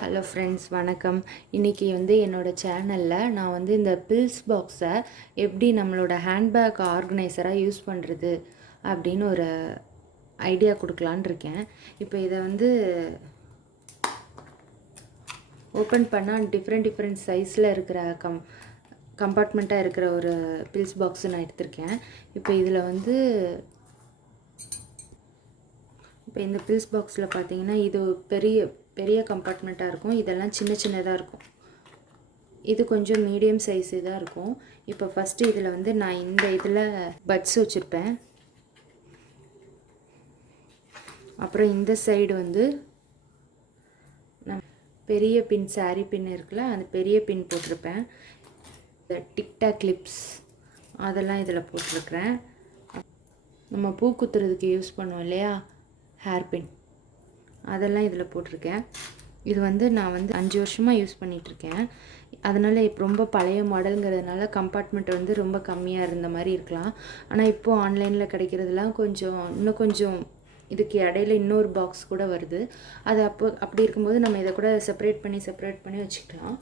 Hello friends, வணக்கம். இன்றைக்கி என்னோடய சேனலில் நான் இந்த பில்ஸ் பாக்ஸை எப்படி நம்மளோட ஹேண்ட்பேக் ஆர்கனைசராக யூஸ் பண்ணுறது அப்படின்னு ஒரு ஐடியா கொடுக்கலான் இருக்கேன். இப்போ இதை ஓப்பன் பண்ணால் டிஃப்ரெண்ட் சைஸில் இருக்கிற கம்பார்ட்மெண்ட்டாக இருக்கிற ஒரு பில்ஸ் பாக்ஸு நான் எடுத்திருக்கேன். இப்போ இதில் இப்போ இந்த பில்ஸ் பாக்ஸில் பார்த்தீங்கன்னா இது பெரிய கம்பார்ட்மெண்ட்டாக இருக்கும். இதெல்லாம் சின்னதாக இருக்கும். இது கொஞ்சம் மீடியம் சைஸு தான் இருக்கும். இப்போ ஃபஸ்ட்டு இதில் நான் இந்த இதில் பட்ஸ் வச்சுருப்பேன். அப்புறம் இந்த சைடு நான் பெரிய பின், சாரீ பின் இருக்குல்ல, அந்த பெரிய பின் போட்டிருப்பேன். இந்த டிக்டாக் கிளிப்ஸ் அதெல்லாம் இதில் போட்டிருக்கிறேன். நம்ம பூ குத்துறதுக்கு யூஸ் பண்ணுவோம் இல்லையா, ஹேர் பின், அதெல்லாம் இதில் போட்டிருக்கேன். இது நான் 5 வருஷமாக யூஸ் பண்ணிகிட்ருக்கேன். அதனால் இப்போ ரொம்ப பழைய மாடலுங்கிறதுனால கம்பார்ட்மெண்ட் ரொம்ப கம்மியாக இருந்த மாதிரி இருக்கலாம். ஆனால் இப்போது ஆன்லைனில் கிடைக்கிறதுலாம் இன்னும் கொஞ்சம் இதுக்கு இடையில இன்னொரு பாக்ஸ் கூட வருது. அது அப்படி இருக்கும்போது நம்ம இதை கூட செப்பரேட் பண்ணி வச்சுக்கலாம்.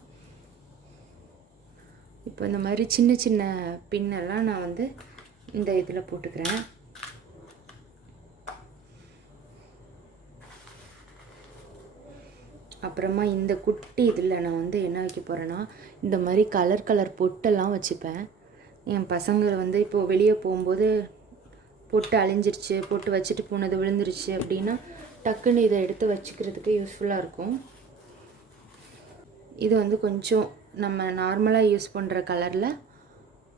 இப்போ இந்த மாதிரி சின்ன பின்னெல்லாம் நான் இந்த இதில் போட்டுக்கிறேன். அப்புறமா இந்த குட்டி இதில் நான் என்ன வைக்க போகிறேன்னா, இந்த மாதிரி கலர் பொட்டெல்லாம் வச்சுப்பேன். என் பசங்க இப்போது வெளியே போகும்போது பொட்டு அழிஞ்சிருச்சு, பொட்டு வச்சுட்டு போனது விழுந்துருச்சு அப்படின்னா டக்குன்னு இதை எடுத்து வச்சுக்கிறதுக்கு யூஸ்ஃபுல்லாக இருக்கும். இது கொஞ்சம் நம்ம நார்மலாக யூஸ் பண்ணுற கலரில்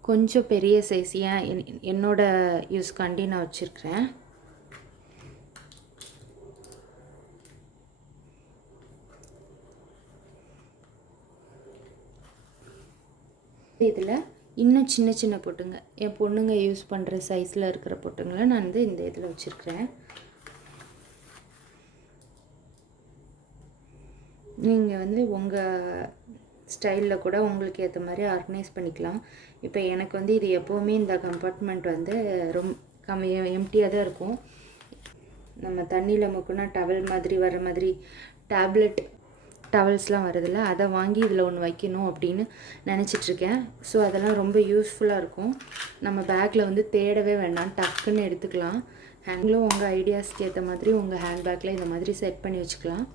கொஞ்சம் பெரிய சைஸ், என்னோட யூஸ்காண்டி நான் வச்சுருக்கிறேன். இதில் இன்னும் சின்ன பொட்டுங்க, என் பொண்ணுங்க யூஸ் பண்ணுற சைஸில் இருக்கிற பொட்டுங்களை நான் இந்த இதில் வச்சுருக்கிறேன். நீங்கள் உங்கள் ஸ்டைலில் கூட உங்களுக்கு ஏற்ற மாதிரி ஆர்கனைஸ் பண்ணிக்கலாம். இப்போ எனக்கு இது எப்போவுமே இந்த கம்பார்ட்மெண்ட் ரொம்ப எம்டியாக தான் இருக்கும். நம்ம தண்ணியில் முக்குனா டவல் மாதிரி வர மாதிரி டேப்லெட் டவல்ஸ்லாம் வருதில்ல, அதை வாங்கி இதில் ஒன்று வைக்கணும் அப்படின்னு நினச்சிட்ருக்கேன். ஸோ அதெல்லாம் ரொம்ப யூஸ்ஃபுல்லாக இருக்கும். நம்ம பேக்கில் தேடவே வேண்டாம், டக்குன்னு எடுத்துக்கலாம். நீங்களும் உங்கள் ஐடியாஸ்க்கு ஏற்ற மாதிரி உங்கள் ஹேண்ட்பேக்கில் இந்த மாதிரி செட் பண்ணி வச்சுக்கலாம்.